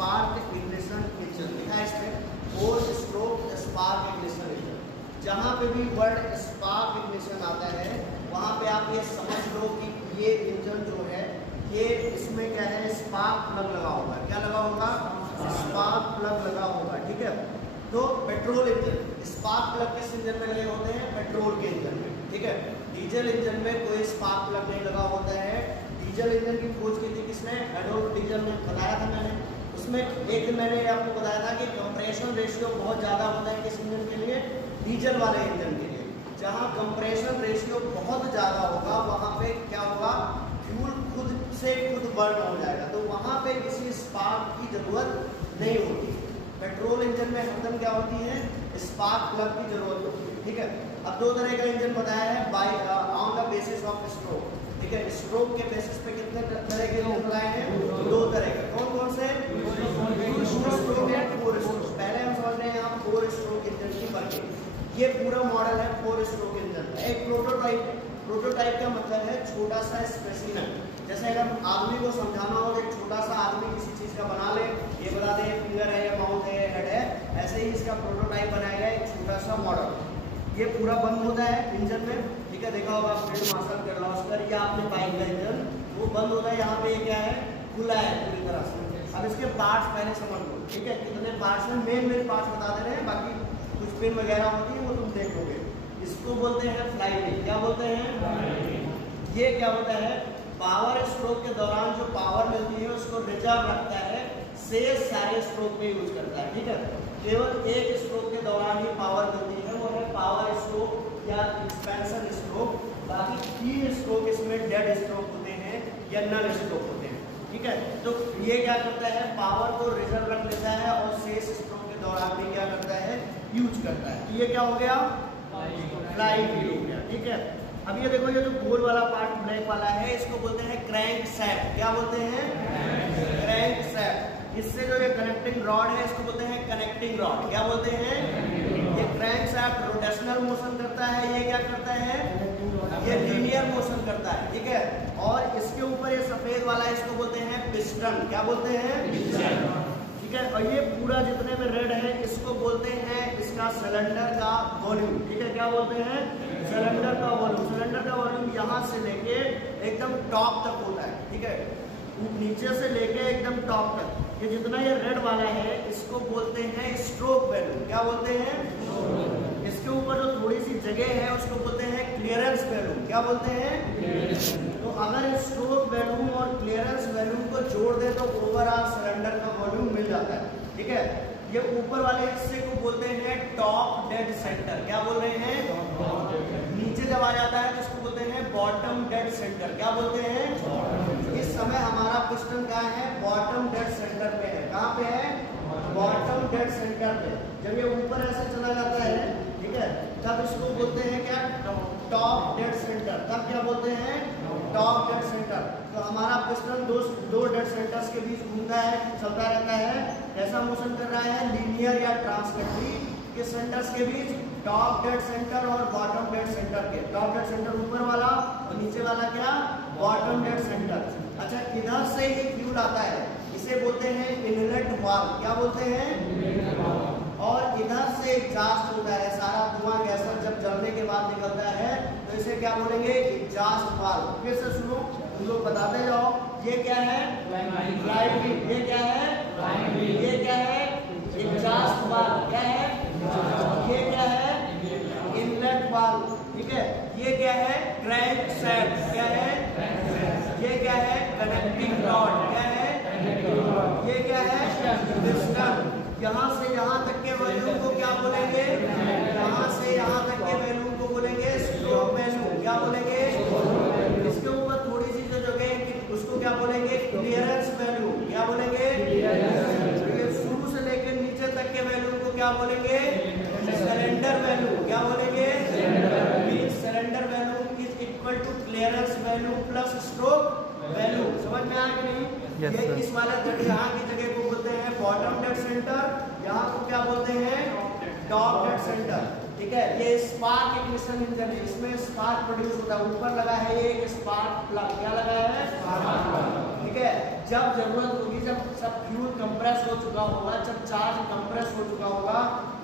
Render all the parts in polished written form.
Spark ignition engine लिखा है इसमें, 4 स्ट्रोक स्पार्क इग्निशन इंजन। जहाँ पे भी वर्ड स्पार्क इग्निशन आता है वहाँ पे आप ये समझ लो कि ये इंजन जो है ये इसमें क्या है, स्पार्क प्लग लगा होगा। क्या लगा होगा? स्पार्क प्लग लगा होगा, ठीक है। तो पेट्रोल इंजन, स्पार्क प्लग किस इंजन में लगे होते हैं? पेट्रोल के इंजन में, ठीक है। डीजल इंजन में कोई स्पार्क प्लग नहीं लगा होता है। डीजल इंजन की खोज की थी किसने? एडोल्फ डीजल ने बताया था मैंने। उसमें एक दिन मैंने आपको बताया था कि कंप्रेशन रेशियो बहुत ज़्यादा होता है किस इंजन के लिए? डीजल वाले इंजन के लिए। जहाँ कंप्रेशन रेशियो बहुत ज़्यादा होगा वहाँ पे क्या होगा? फ्यूल खुद से खुद बर्न हो जाएगा, तो वहाँ पे किसी स्पार्क की जरूरत नहीं होती। पेट्रोल इंजन में हरदम क्या होती है? स्पार्क प्लग की जरूरत होती है, ठीक है। अब 2 तरह का इंजन बताया है by on the basis of stroke, ठीक है। स्ट्रोक के बेसिस पे कितने तरह के इंजन बताए हैं? 2 तरह के। कौन कौन से? 2 स्ट्रोक या 4 स्ट्रोक। पहले हम समझ रहे हैं यहाँ 4 स्ट्रोक इंजन की वर्किंग। ये पूरा मॉडल है 4 स्ट्रोक इंजन। एक प्रोटोटाइप है। प्रोटोटाइप का मतलब है छोटा सा स्पेसिमेन। जैसे अगर आदमी को समझाना हो, एक छोटा सा आदमी किसी चीज का बना ले, ये बता दे फिंगर है या माउथ है, हेड है, ऐसे ही इसका प्रोटोटाइप बनाया गया एक छोटा सा मॉडल। ये पूरा बंद होता है इंजन में, ठीक है। देखा होगा फील्ड मार्शल किर्लोस्कर या आपने बाइक का इंजन, वो बंद होता है। यहाँ पे क्या है? खुला है पूरी तरह से। अब इसके पार्ट्स पहले समझ लो, ठीक है। कितने पार्ट्स हैं? मेन पार्ट्स बता दे रहे हैं, बाकी कुछ पिन वगैरह होती है वो तुम देख लोगे। इसको बोलते हैं फ्लाई व्हील। क्या बोलते हैं? ये क्या होता है? पावर स्ट्रोक के दौरान जो पावर मिलती है उसको रिजर्व रखता है, शेष सारे स्ट्रोक में यूज करता है, ठीक है। केवल एक स्ट्रोक के दौरान ही पावर मिलती है, वो है पावर स्ट्रोक या एक्सपेंशन स्ट्रोक। बाकी 3 स्ट्रोक इसमें डेड स्ट्रोक होते हैं या नल स्ट्रोक होते हैं, ठीक है। तो ये क्या करता है? पावर को रिजर्व रख लेता है और शेष स्ट्रोक के दौरान भी क्या करता है? यूज करता है। तो ये क्या हो गया? फ्लाई व्हील हो गया, ठीक है। अब ये देखो, ये जो गोल वाला पार्ट ब्लैक वाला है इसको बोलते हैं क्रैंक शैफ्ट। क्या बोलते हैं? Crank shaft. इससे जो ये कनेक्टिंग रॉड है इसको बोलते हैं कनेक्टिंग रॉड। क्या बोलते हैं? ये क्रैंक शैफ्ट रोटेशनल मोशन करता है, ये क्या करता है? ये लीनियर मोशन करता है, ठीक है। और इसके ऊपर ये सफेद वाला इसको बोलते हैं पिस्टन। क्या बोलते हैं? ठीक है। और ये पूरा जितने में रेड है इसको बोलते हैं इसका सिलेंडर का वॉल्यूम, ठीक है। क्या बोलते हैं? सिलेंडर का वॉल्यूम। सिलेंडर का वॉल्यूम यहाँ से लेके एकदम टॉप तक होता है, ठीक है। नीचे से लेके एकदम टॉप तक, ये जितना ये रेड वाला है इसको बोलते हैं स्ट्रोक वैल्यूम। क्या बोलते हैं? इसके ऊपर जो थोड़ी सी जगह है उसको बोलते हैं क्लियरेंस वैल्यूम। क्या बोलते हैं? तो अगर स्ट्रोक वैल्यूम और क्लियरेंस वैल्यूम को जोड़ दे तो ओवरऑल सिलेंडर का वॉल्यूम मिल जाता है, ठीक है। ये ऊपर वाले हिस्से को बोलते हैं टॉप डेड सेंटर। क्या बोल रहे हैं? नीचे जब आ जाता है तो इसको बोलते हैं बॉटम डेड सेंटर। क्या बोलते हैं? इस समय हमारा पिस्टन कहाँ है? बॉटम डेड सेंटर पे है। कहाँ पे है? बॉटम डेड सेंटर पे। जब ये ऊपर ऐसे चला जाता है, ठीक है, तब इसको बोलते हैं क्या? Top dead centre. तब क्या बोलते हैं? Top dead centre. तो हमारा पिस्टन दो डेड सेंटर्स के बीच घूमता है, चलता रहता है। ऐसा मोशन कर रहा है लीनियर या ट्रांसलेटरी के सेंटर्स के बीच, टॉप डेड सेंटर और बॉटम डेड सेंटर के। टॉप डेड सेंटर ऊपर वाला और नीचे वाला क्या? Bottom dead centre. अच्छा, इधर से ही फ्यूल आता है, इसे बोलते हैं इनलेट वाल्व। क्या बोलते हैं? और इधर से एग्जॉस्ट होता है, सारा धुआं गैसर जब जलने के बाद निकलता है तो इसे क्या बोलेंगे? Exhaust valve. फिर से सुनो, तुम लोग बताते जाओ। ये क्या है? Fly wheel. ये क्या है? ये क्या है? Exhaust valve. क्या है? ये क्या है? इनलेट वाल्व, ठीक है। ये क्या है? Crank shaft. क्या है? ये क्या है? Connecting rod. क्या है? ये क्या है? पिस्टन। यहाँ से यहाँ तक के वैल्यूम को क्या बोलेंगे? यहाँ से यहाँ तक के वैल्यूम को बोलेंगे स्ट्रोक वैल्यूम। क्या बोलेंगे? इसके ऊपर थोड़ी सी जो जगह है उसको क्या बोलेंगे? Clearance volume. क्या बोलेंगे? शुरू से लेकर नीचे तक के वैल्यूम को क्या बोलेंगे? Cylinder volume. क्या बोलेंगे? Cylinder volume is equal to clearance volume plus stroke volume. समझ में आया कि नहीं? Yes, ये इस वाले यहाँ की जगह को बोलते हैं बॉटम डेड सेंटर, यहाँ को क्या बोलते हैं? टॉप डेड सेंटर, ठीक है। ये स्पार्क इग्निशन इंजन है, इसमें स्पार्क प्रोड्यूस होता है। ऊपर लगा है ये एक स्पार्क प्लग। क्या लगा है? ठीक है। जब जरूरत होगी, जब सब फ्यूल कंप्रेस हो चुका होगा, जब चार्ज कंप्रेस हो चुका होगा,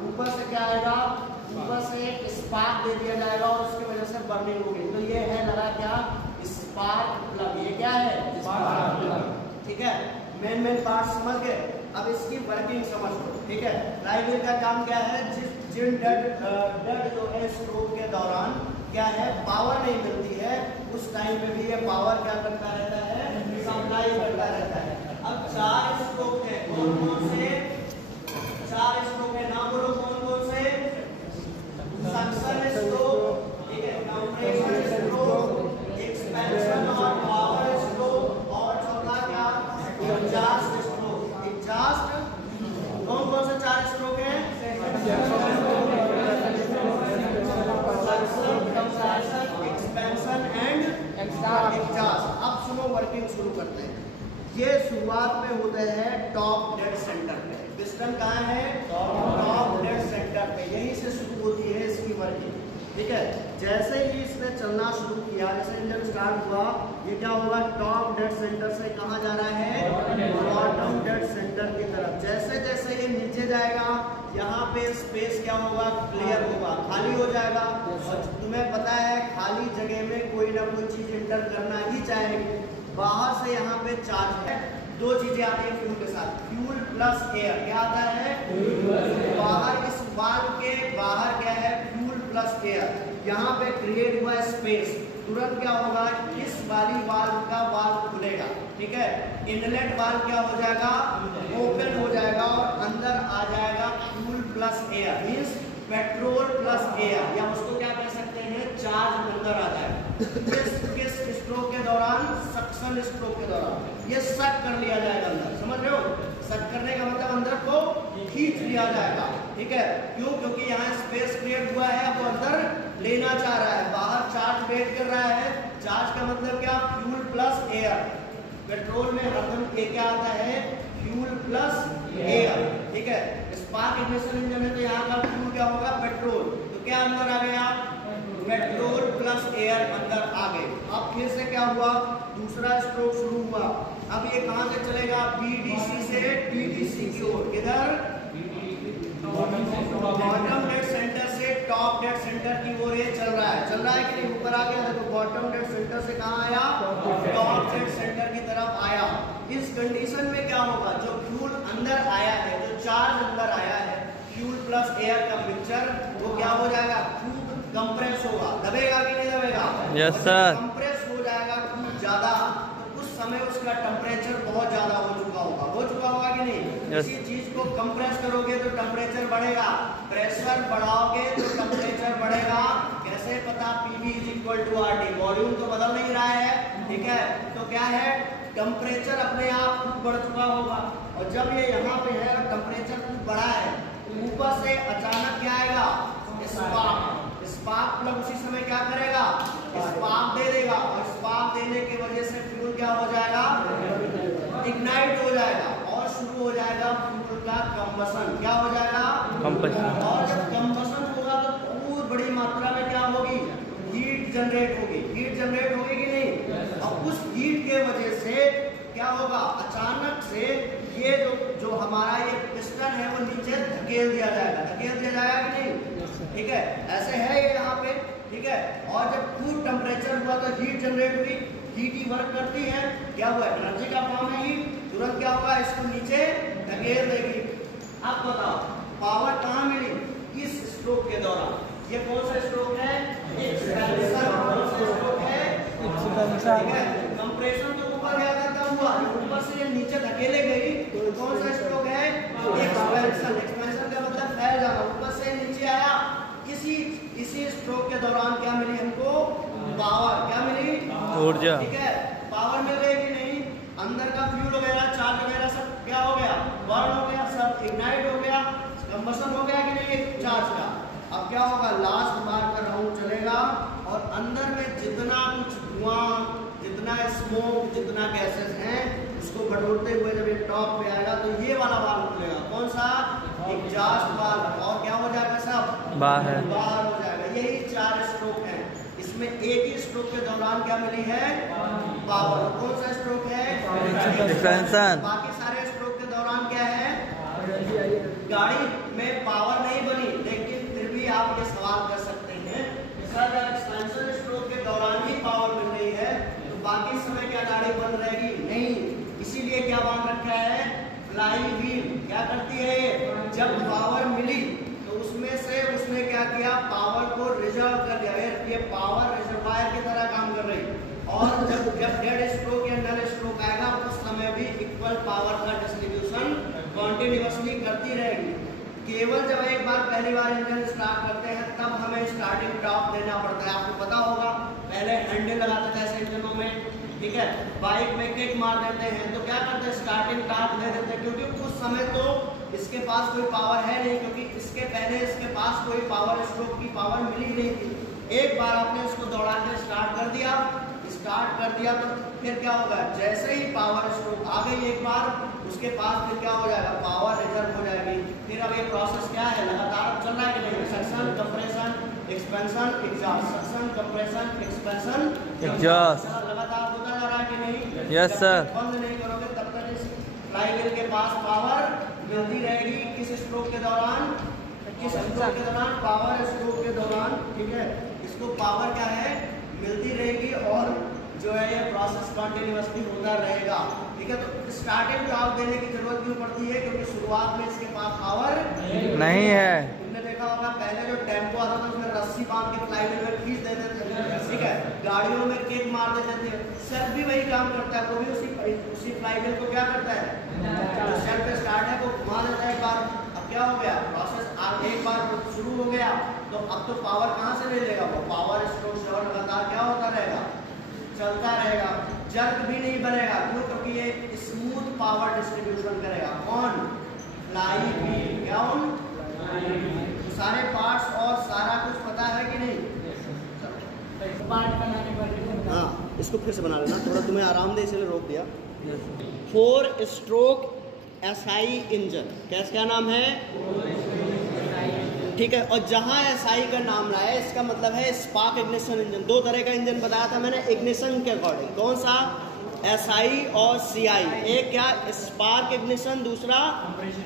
ऊपर से क्या आएगा, ऊपर से स्पार्क दे दिया जाएगा और उसकी वजह से बर्निंग होगी। तो ये है लगा क्या, स्पार्क प्लग। ये क्या है, स्पार्क प्लग। ठीक है, मेन पार्ट समझ गए। अब इसकी वर्किंग समझ लो। ठीक है, फ्लाई व्हील का काम क्या है, जिन डेड जो है स्ट्रोक के दौरान क्या है, पावर नहीं मिलती है, उस टाइम में भी ये पावर क्या करता रहता है, सप्लाई करता रहता है। अब 4 स्ट्रोक है, कौन से 4 स्ट्रोक है, नाम बोलो कौन से, सक्शन स्ट्रोक, ठीक है, कंप्रेशन स्ट्रोक, एक्सपेंशन और पावर स्ट्रोक, और चौथा क्या, एग्जॉस्ट स्ट्रोक। एग्जॉस्ट कौन से 4 स्ट्रोक है, एक्सपेंशन एंड एग्जॉस्ट। अब सुनो, वर्किंग शुरू करते हैं। ये शुरुआत में होते हैं टॉप डेड सेंटर पे। पिस्टन कहाँ है, टॉप डेड सेंटर पे, यहीं से शुरू होती है इसकी वर्किंग। ठीक है, जैसे ही इसने चलना शुरू किया, जैसे इंजन स्टार्ट हुआ, ये क्या होगा, टॉप डेड सेंटर से कहाँ जा रहा है, बॉटम डेड सेंटर की तरफ। जैसे जैसे ये नीचे जाएगा, यहाँ पे स्पेस क्या होगा, क्लियर होगा, खाली हो जाएगा। और तुम्हें पता है खाली जगह में कोई ना कोई चीज इंटर करना ही चाहेगी। बाहर से यहाँ पे चार्ज है, 2 चीजें आती है फ्यूल के साथ, फ्यूल प्लस एयर। क्या आता है, बाहर इस वाल्व के बाहर क्या है, फ्यूल प्लस एयर। यहाँ पे क्रिएट हुआ स्पेस, तुरंत क्या होगा, इस वाली वाल्व का वाल्व खुलेगा। ठीक है, इनलेट वाल्व क्या हो जाएगा, ओपन हो जाएगा और अंदर आ जाएगा fuel plus air, means petrol plus air, या उसको क्या कह सकते हैं, चार्ज अंदर आ जाएगा। किस स्ट्रोक के दौरान, सक्शन स्ट्रोक के दौरान ये सक कर लिया जाएगा अंदर। समझ रहे हो, सक करने का मतलब अंदर को खींच लिया जाएगा। ठीक है, क्यों, क्योंकि यहाँ स्पेस क्रिएट हुआ है, वो अंदर लेना चाह रहा है, बाहर चार्ज वेट कर रहा है। चार्ज का मतलब क्या, फ्यूल प्लस एयर। पेट्रोल में हरदम क्या आता है, फ्यूल प्लस एयर। ठीक है, स्पार्क इग्निशन इंजन है तो यहाँ का फ्यूल क्या होगा, पेट्रोल। तो क्या अंदर आ गया, पेट्रोल प्लस एयर अंदर आ गए। अब फिर से क्या हुआ, दूसरा स्ट्रोक शुरू हुआ। अब ये कहां से चलेगा, बीडीसी से टीडीसी की ओर। किधर, बॉटम डेड सेंटर से टॉप डेड सेंटर की ओर ये चल रहा है। चल रहा है कि नहीं, ऊपर आ गया। तो बॉटम डेड सेंटर से कहां आया, टॉप डेड सेंटर की तरफ आया। इस कंडीशन में क्या होगा, जो फ्यूल अंदर आया है, जो चार्ज अंदर आया है, फ्यूल प्लस एयर का मिक्सचर, वो क्या हो जाएगा, खूब कंप्रेस होगा। दबेगा कि नहीं दबेगा, यस सर। कंप्रेस हो जाएगा खूब ज्यादा। तो उस समय उसका टेम्परेचर बहुत ज्यादा हो चुका होगा कि नहीं। किसी चीज को कंप्रेस करोगे तो टेम्परेचर बढ़ेगा, प्रेशर बढ़ाओगे तो टेम्परेचर बढ़ेगा। कैसे पता, PV = RT, वॉल्यूम तो बदल नहीं रहा है। ठीक है, तो क्या है, टेम्परेचर अपने आप खूब बढ़ चुका होगा। और जब ये यहाँ पे है और टेम्परेचर खूब बढ़ा है, ऊपर से अचानक क्या आएगा, स्पार्क। स्पार्क प्लग उसी समय क्या करेगा, स्पार्क दे देगा, और स्पार्क देने की वजह से फ्यूल क्या हो जाएगा, इग्नाइट हो जाएगा और शुरू हो जाएगा फ्यूल का कंबसन। क्या हो जाएगा, कंबसन। और जब कंबसन होगा तो बहुत बड़ी मात्रा में क्या होगी, हीट जनरेट होगी। हीट जनरेट होगी कि नहीं, और उस हीट के वजह से क्या होगा, अचानक से ये जो हमारा ये पिस्टन है वो नीचे धकेल दिया जाएगा। धकेल दिया जाएगा कि नहीं, ठीक है, ऐसे है ये यहाँ पे। ठीक है, और जब खूब टेम्परेचर हुआ तो हीट जनरेट हुई। हीट ही वर्क करती है, क्या हुआ, एनर्जी का फॉर्म है हीट। तुरंत क्या होगा, इसको नीचे धकेल देगी। अब बताओ पावर कहाँ मिली, इस स्ट्रोक के दौरान। ये कौन सा स्ट्रोक है, एक्सपेंशन। कौन सा स्ट्रोक है, एक्सपेंशन। ठीक है, कंप्रेशन तो ऊपर गया था तब हुआ, ऊपर से ये नीचे धकेले गई तो कौन सा स्ट्रोक है, एक्सपेंशन। एक्सपेंशन का मतलब फैल जाना, ऊपर से नीचे आया। इसी स्ट्रोक के दौरान क्या मिली हमको, पावर। क्या मिली, ऊर्जा। ठीक है, पावर मिल गई कि नहीं, अंदर का फ्यूल वगैरह, चार्ज वगैरह सब क्या हो गया, बर्न हो गया, सब इग्नाइट हो गया, कंबसन हो गया कि नहीं चार्ज का। अब क्या होगा, लास्ट बार का राउंड चलेगा और अंदर में जितना कुछ धुआं, जितना स्मोक, जितना गैसेस हैं, उसको बटोरते हुए जब ये टॉप पे आएगा तो ये वाला वाल्व खुलेगा। कौन सा, एग्जॉस्ट वाल्व। और क्या हो जाएगा, सब बाहर हो जाएगा। यही 4 स्ट्रोक हैं। इसमें एक ही स्ट्रोक के दौरान क्या मिली है, पावर। कौन सा स्ट्रोक है, एक्सपेंशन। बाकी सारे स्ट्रोक के दौरान क्या है, गाड़ी में पावर नहीं बनी, लेकिन फिर भी आप ये सवाल कर सकते हैं कि सर एक्सपेंशन स्ट्रोक के दौरान ही पावर मिल रही है तो बाकी समय क्या गाड़ी बंद रहेगी? नहीं। इसीलिए क्या बांध रखा है, फ्लाई व्हील क्या करती है ये, जब पावर मिली तो उसमें से उसने क्या किया, पावर को रिजर्व कर दिया। ये पावर रिजर्वायर की तरह काम कर रही, और जब डेड स्ट्रोक या नल स्ट्रोक आएगा उस समय भी इक्वल पावर का डिस्ट्रीब्यूशन कॉन्टिन्यूअसली करती रहेगी। केवल जब एक बार पहली बार इंजन स्टार्ट करते हैं तब हमें स्टार्टिंग टॉर्क देना पड़ता है। आपको पता होगा पहले हैंडल लगाते थे ऐसे इंजनों में, ठीक है, बाइक में किक मार देते हैं तो क्या करते हैं, स्टार्टिंग टॉर्क दे देते हैं, क्योंकि उस समय तो इसके पास कोई पावर है नहीं, क्योंकि इसके पहले इसके पास कोई पावर स्ट्रोक की पावर मिली नहीं थी। एक बार आपने इसको दौड़ा के स्टार्ट कर दिया तो फिर क्या होगा, जैसे ही पावर स्ट्रोक आ गई एक बार, उसके पास फिर क्या हो जाएगा, पावर रिजर्व हो जाएगी। फिर अब ये प्रोसेस क्या है, लगातार चल रहा है कि नहीं, suction compression expansion exhaust, suction compression expansion exhaust, लगातार होता जा रहा है कि नहीं? Yes sir. बंद नहीं करोगे तब तक इस फ्लाईव्हील के पास पावर मिलती रहेगी। किस स्ट्रोक के दौरान, किस स्ट्रोक के दौरान, पावर स्ट्रोक के दौरान, ठीक है, इसको पावर क्या है, मिलती रहेगी और जो है ये प्रोसेस कंटिन्यूअसली होता रहेगा, ठीक है। तो स्टार्टिंग टॉर्क देने की जरूरत क्यों पड़ती है, क्योंकि शुरुआत में इसके पास पावर नहीं है। तुमने देखा होगा पहले जो टेम्पो आता था उसमें रस्सी बांध के फ्लाईव्हील में खींच देते थे, ठीक है, गाड़ियों में किक मार देते थे, सेल्फ भी वही काम करता है, वो भी उसी फ्लाईव्हील को क्या करता है, जो सेल्फ पे स्टार्ट है वो घुमा देता है एक बार। अब क्या हो गया, प्रोसेस एक बार शुरू हो गया तो अब तो पावर कहाँ से ले लेगा, वो पावर स्ट्रोक से और लगातार क्या होता रहेगा, चलता रहेगा, जर्क भी नहीं बनेगा। क्यों, क्योंकि ये स्मूथ पावर डिस्ट्रीब्यूशन करेगा। कौन, फ्लाईव्हील। क्या उन तो सारे पार्ट्स और सारा कुछ पता है कि नहीं? हाँ, इसको फिर से बना लेना, थोड़ा तुम्हें आराम दे इसलिए रोक दिया। 4 स्ट्रोक एसआई इंजन, क्या नाम है, ठीक है। और जहां एसआई का नाम रहा है इसका मतलब है स्पार्क इग्निशन इंजन। 2 तरह का इंजन बताया था मैंने इग्निशन के अकॉर्डिंग, कौन सा, एसआई और सीआई। एक क्या, स्पार्क इग्निशन, दूसरा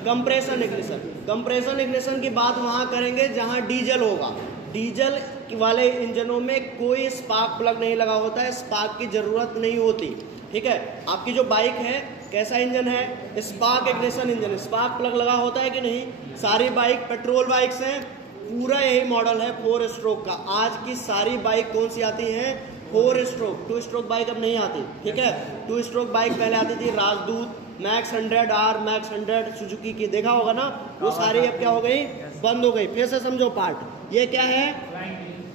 कंप्रेशन इग्निशन। कंप्रेशन इग्निशन की बात वहां करेंगे जहां डीजल होगा। डीजल वाले इंजनों में कोई स्पार्क प्लग नहीं लगा होता है, स्पार्क की जरूरत नहीं होती, ठीक है। आपकी जो बाइक है कैसा इंजन है, spark ignition engine, spark plug लगा होता है कि नहीं? सारी बाइक पेट्रोल बाइक्स हैं, पूरा यही मॉडल है 4 स्ट्रोक का। आज की सारी बाइक कौन सी आती हैं, 4 स्ट्रोक। 2 स्ट्रोक बाइक अब नहीं आती, ठीक है। 2 स्ट्रोक बाइक पहले आती थी, राजदूत, मैक्स 100R, मैक्स 100 सुजुकी की, देखा होगा ना, वो सारी अब क्या हो गई, बंद हो गई। फिर से समझो पार्ट, ये क्या है,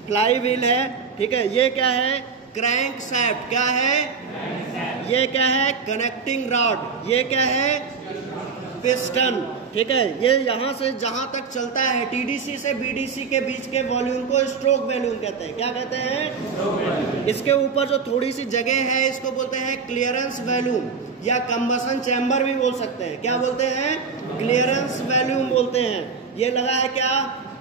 फ्लाई व्हील है, ठीक है। ये क्या है, क्रैंक शैफ्ट, क्या है, ये क्या है, कनेक्टिंग रॉड, ये क्या है, पिस्टन, ठीक है। ये यहाँ से जहाँ तक चलता है टीडीसी से बीडीसी के बीच के वॉल्यूम को स्ट्रोक वॉल्यूम कहते हैं। क्या कहते हैं, इसके ऊपर जो थोड़ी सी जगह है इसको बोलते हैं क्लियरेंस वॉल्यूम या कंबसन चैम्बर भी बोल सकते हैं। क्या बोलते हैं, क्लियरेंस वॉल्यूम बोलते हैं। ये लगा है क्या,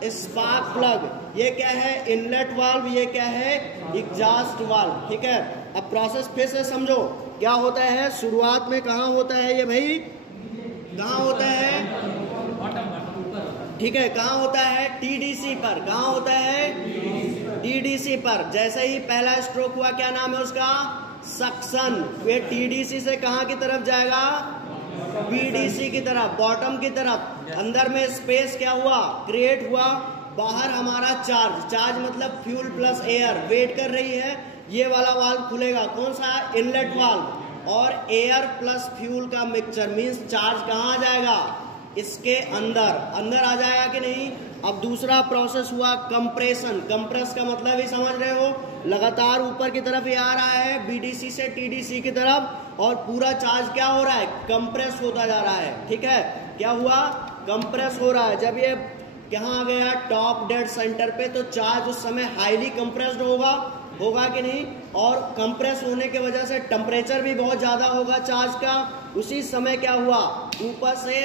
स्पार्क प्लग, ये क्या है, इनलेट वाल्व, ये क्या है, एग्जॉस्ट वाल्व, ठीक है। अब प्रोसेस फिर से समझो, क्या होता है, शुरुआत में कहाँ होता है ये भाई, कहाँ होता है, ठीक है, कहाँ होता है, टीडीसी पर। कहाँ होता है, टीडीसी पर। जैसे ही पहला स्ट्रोक हुआ, क्या नाम है उसका, सक्शन। ये टीडीसी से कहाँ की तरफ जाएगा, बीडीसी की तरफ, बॉटम की तरफ। अंदर में स्पेस क्या हुआ, क्रिएट हुआ, बाहर हमारा चार्ज मतलब फ्यूल प्लस एयर वेट कर रही है। ये वाला वाल्व खुलेगा, कौन सा, इनलेट वाल्व, और एयर प्लस फ्यूल का मिक्सचर मींस चार्ज कहाँ आ जाएगा, इसके अंदर आ जाएगा कि नहीं। अब दूसरा प्रोसेस हुआ कंप्रेशन। कंप्रेस का मतलब ही समझ रहे हो, लगातार ऊपर की तरफ ये आ रहा है बीडीसी से टीडीसी की तरफ, और पूरा चार्ज क्या हो रहा है, कंप्रेस होता जा रहा है, ठीक है। क्या हुआ, कंप्रेस हो रहा है। जब ये कहाँ आ गया, टॉप डेड सेंटर पे, तो चार्ज उस समय हाईली कंप्रेस्ड होगा कि नहीं, और कंप्रेस होने के वजह से टेम्परेचर भी बहुत ज़्यादा होगा चार्ज का। उसी समय क्या हुआ, ऊपर से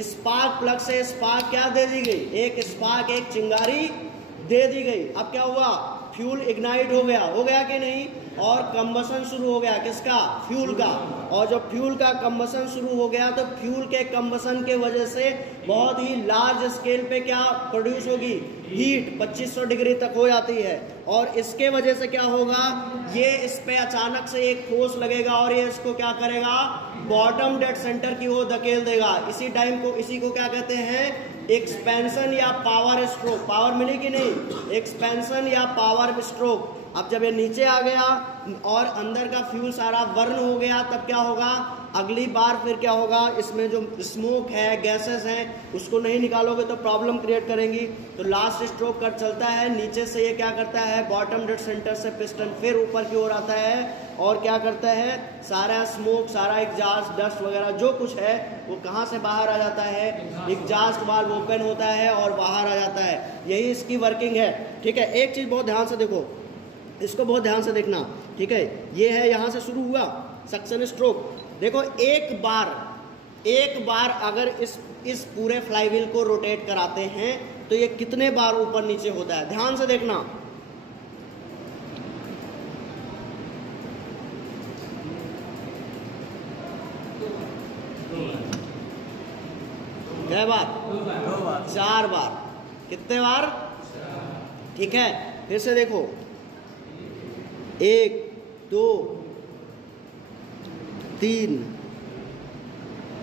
स्पार्क प्लग से स्पार्क क्या दे दी गई, एक स्पार्क, एक चिंगारी दे दी गई। अब क्या हुआ, फ्यूल इग्नाइट हो गया कि नहीं। और कंबसन शुरू हो गया किसका, फ्यूल का। और जब फ्यूल का कंबसन शुरू हो गया तो फ्यूल के कंबसन के वजह से बहुत ही लार्ज स्केल पे क्या प्रोड्यूस होगी, हीट 2500 डिग्री तक हो जाती है। और इसके वजह से क्या होगा, ये इस पे अचानक से एक फोर्स लगेगा और ये इसको क्या करेगा, बॉटम डेड सेंटर की ओर धकेल देगा। इसी को क्या कहते हैं, एक्सपेंशन या पावर स्ट्रोक। पावर मिली कि नहीं, एक्सपेंशन या पावर स्ट्रोक। अब जब ये नीचे आ गया और अंदर का फ्यूल सारा बर्न हो गया, तब क्या होगा, अगली बार फिर क्या होगा, इसमें जो स्मोक है, गैसेस हैं, उसको नहीं निकालोगे तो प्रॉब्लम क्रिएट करेंगी। तो लास्ट स्ट्रोक कर चलता है, नीचे से ये क्या करता है, बॉटम डेड सेंटर से पिस्टन फिर ऊपर की ओर आता है और क्या करता है, सारा स्मोक, सारा एग्जॉस्ट, डस्ट वगैरह जो कुछ है वो कहाँ से बाहर आ जाता है, एग्जॉस्ट वाल्व ओपन होता है और बाहर आ जाता है। यही इसकी वर्किंग है। ठीक है, एक चीज़ बहुत ध्यान से देखो, इसको बहुत ध्यान से देखना। ठीक है, ये है यहाँ से शुरू हुआ सक्शन स्ट्रोक। देखो एक बार अगर इस पूरे फ्लाईव्हील को रोटेट कराते हैं तो ये कितने बार ऊपर नीचे होता है, ध्यान से देखना। क्या बार, 4 बार। कितने बार, ठीक है, फिर से देखो, 1 2 3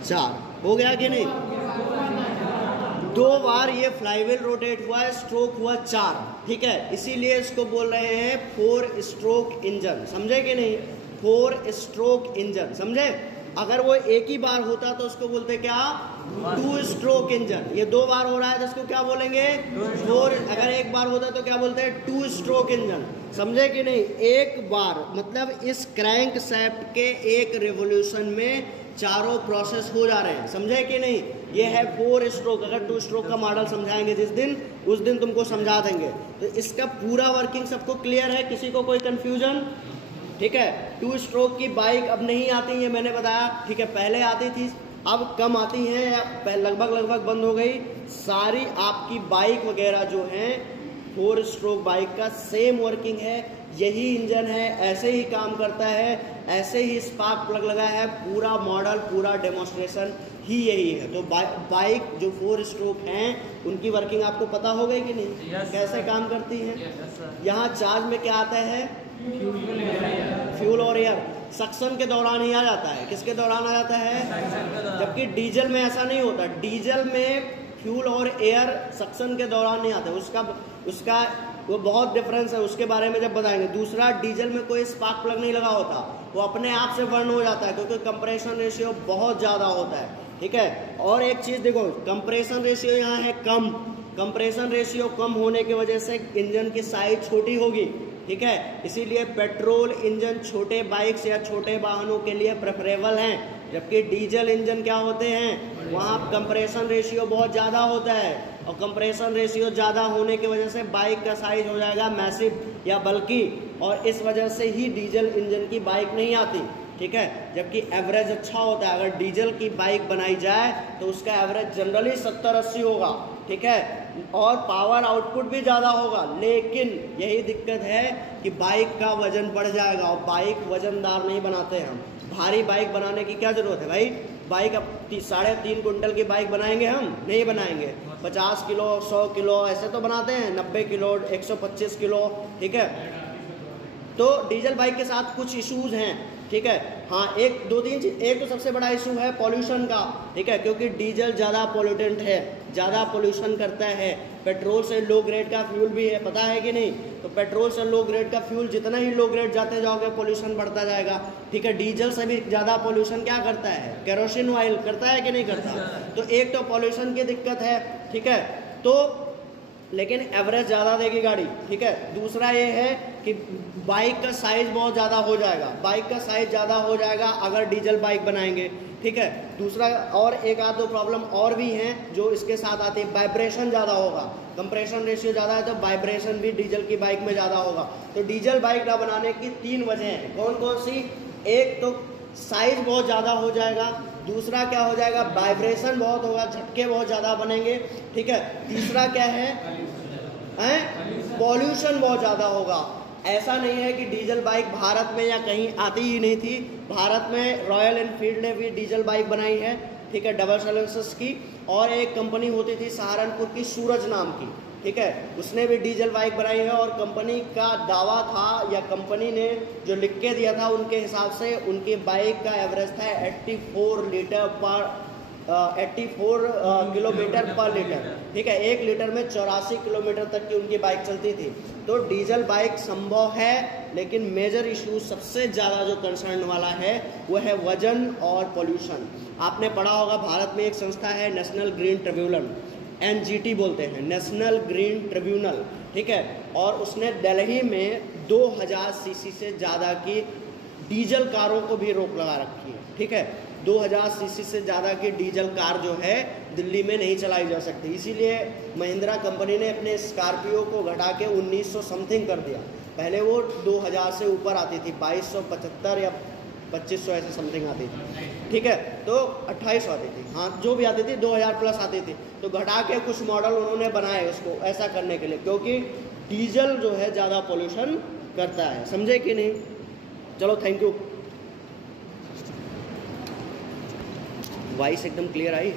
4 हो गया कि नहीं, 2 बार ये फ्लाईव्हील रोटेट हुआ है, स्ट्रोक हुआ 4। ठीक है, इसीलिए इसको बोल रहे हैं 4 स्ट्रोक इंजन। समझे कि नहीं, 4 स्ट्रोक इंजन, समझे। अगर वो एक ही बार होता तो उसको बोलते क्या, 2 स्ट्रोक इंजन। ये 2 बार हो रहा है तो इसको क्या बोलेंगे, 4। अगर एक बार होता तो क्या बोलते हैं, 2 स्ट्रोक इंजन। समझे कि नहीं, एक बार मतलब इस क्रैंक शैफ्ट के एक रिवोल्यूशन में चारों प्रोसेस हो जा रहे हैं। समझे कि नहीं, ये है 4 स्ट्रोक। अगर 2 स्ट्रोक का मॉडल समझाएंगे जिस दिन, उस दिन तुमको समझा देंगे। तो इसका पूरा वर्किंग सबको क्लियर है, किसी को कोई कंफ्यूजन। ठीक है, 2 स्ट्रोक की बाइक अब नहीं आती है, मैंने बताया। ठीक है, पहले आती थी, अब कम आती हैं या लगभग बंद हो गई। सारी आपकी बाइक वगैरह जो हैं 4 स्ट्रोक बाइक का सेम वर्किंग है, यही इंजन है, ऐसे ही काम करता है, ऐसे ही स्पार्क प्लग लगा है। पूरा मॉडल, पूरा डेमोन्स्ट्रेशन ही यही है। तो बाइक जो 4 स्ट्रोक हैं उनकी वर्किंग आपको पता हो गई कि नहीं, कैसे काम करती है। यहाँ चार्ज में क्या आता है, फ्यूल और एयर। सक्शन के दौरान ही आ जाता है, किसके दौरान आ जाता है, जबकि डीजल में ऐसा नहीं होता। डीजल में फ्यूल और एयर सक्शन के दौरान नहीं आते, उसका वो बहुत डिफरेंस है, उसके बारे में जब बताएंगे। दूसरा, डीजल में कोई स्पार्क प्लग नहीं लगा होता, वो अपने आप से बर्न हो जाता है क्योंकि कंप्रेशन रेशियो बहुत ज़्यादा होता है। ठीक है, और एक चीज़ देखो, कंप्रेशन रेशियो यहाँ है कम। कंप्रेशन रेशियो कम होने की वजह से इंजन की साइज छोटी होगी। ठीक है, इसीलिए पेट्रोल इंजन छोटे बाइक्स या छोटे वाहनों के लिए प्रेफरेबल हैं, जबकि डीजल इंजन क्या होते हैं, वहाँ कंप्रेशन रेशियो बहुत ज़्यादा होता है। और कंप्रेशन रेशियो ज़्यादा होने की वजह से बाइक का साइज हो जाएगा मैसिव या बल्कि, और इस वजह से ही डीजल इंजन की बाइक नहीं आती। ठीक है, जबकि एवरेज अच्छा होता है। अगर डीजल की बाइक बनाई जाए तो उसका एवरेज जनरली 70-80 होगा। ठीक है, और पावर आउटपुट भी ज़्यादा होगा, लेकिन यही दिक्कत है कि बाइक का वजन बढ़ जाएगा और बाइक वजनदार नहीं बनाते हम। भारी बाइक बनाने की क्या ज़रूरत है भाई, बाइक अब 3.5 कुंटल की बाइक बनाएंगे हम, नहीं बनाएंगे। 50 किलो 100 किलो ऐसे तो बनाते हैं, 90 किलो 125 किलो। ठीक है, तो डीजल बाइक के साथ कुछ इश्यूज हैं। ठीक है, हाँ, 1-2-3 चीज। एक तो सबसे बड़ा इशू है पॉल्यूशन का। ठीक है, क्योंकि डीजल ज़्यादा पोल्यूटेंट है, ज़्यादा पोल्यूशन करता है। पेट्रोल से लो ग्रेड का फ्यूल भी है, पता है कि नहीं। तो पेट्रोल से लो ग्रेड का फ्यूल, जितना ही लो ग्रेड जाते जाओगे पोल्यूशन बढ़ता जाएगा। ठीक है, डीजल से भी ज़्यादा पोल्यूशन क्या करता है, केरोसिन ऑयल करता है कि नहीं करता। तो एक तो पोल्यूशन की दिक्कत है। ठीक है, तो लेकिन एवरेज ज़्यादा देगी गाड़ी। ठीक है, दूसरा ये है कि बाइक का साइज़ बहुत ज़्यादा हो जाएगा, बाइक का साइज़ ज़्यादा हो जाएगा अगर डीजल बाइक बनाएंगे। ठीक है, दूसरा और एक आध दो प्रॉब्लम और भी हैं जो इसके साथ आती है। वाइब्रेशन ज़्यादा होगा, कंप्रेशन रेशियो ज़्यादा है तो वाइब्रेशन भी डीजल की बाइक में ज़्यादा होगा। तो डीजल बाइक ना बनाने की 3 वजह हैं। कौन कौन सी, एक तो साइज़ बहुत ज़्यादा हो जाएगा, दूसरा क्या हो जाएगा, वाइब्रेशन बहुत होगा, झटके बहुत ज़्यादा बनेंगे। ठीक है, तीसरा क्या है, पॉल्यूशन बहुत ज़्यादा होगा। ऐसा नहीं है कि डीजल बाइक भारत में या कहीं आती ही नहीं थी। भारत में रॉयल एनफील्ड ने भी डीजल बाइक बनाई है, ठीक है, डबल साइलेंसर्स की। और एक कंपनी होती थी सहारनपुर की, सूरज नाम की, ठीक है, उसने भी डीजल बाइक बनाई है। और कंपनी का दावा था या कंपनी ने जो लिख के दिया था उनके हिसाब से उनकी बाइक का एवरेज था 84 किलोमीटर पर लीटर, ठीक है, 1 लीटर में 84 किलोमीटर तक की उनकी बाइक चलती थी। तो डीजल बाइक संभव है, लेकिन मेजर इशू सबसे ज़्यादा जो कंसर्न वाला है वो है वजन और पोल्यूशन। आपने पढ़ा होगा भारत में एक संस्था है नेशनल ग्रीन ट्रिब्यूनल, NGT बोलते हैं, नेशनल ग्रीन ट्रिब्यूनल, ठीक है, और उसने दिल्ली में 2000 सीसी से ज़्यादा की डीजल कारों को भी रोक लगा रखी है, ठीक है। 2000 सीसी से ज़्यादा की डीजल कार जो है दिल्ली में नहीं चलाई जा सकती। इसीलिए महिंद्रा कंपनी ने अपने स्कॉर्पियो को घटा के 1900 समथिंग कर दिया। पहले वो 2000 से ऊपर आती थी, 2275 या 2500 ऐसे समथिंग आती थी, ठीक है, तो 2800 आती थी, हाँ जो भी आती थी 2000 प्लस आती थी। तो घटा के कुछ मॉडल उन्होंने बनाए उसको ऐसा करने के लिए, क्योंकि डीजल जो है ज़्यादा पोल्यूशन करता है, समझे कि नहीं। चलो थैंक यू। वॉइस एकदम क्लियर आई।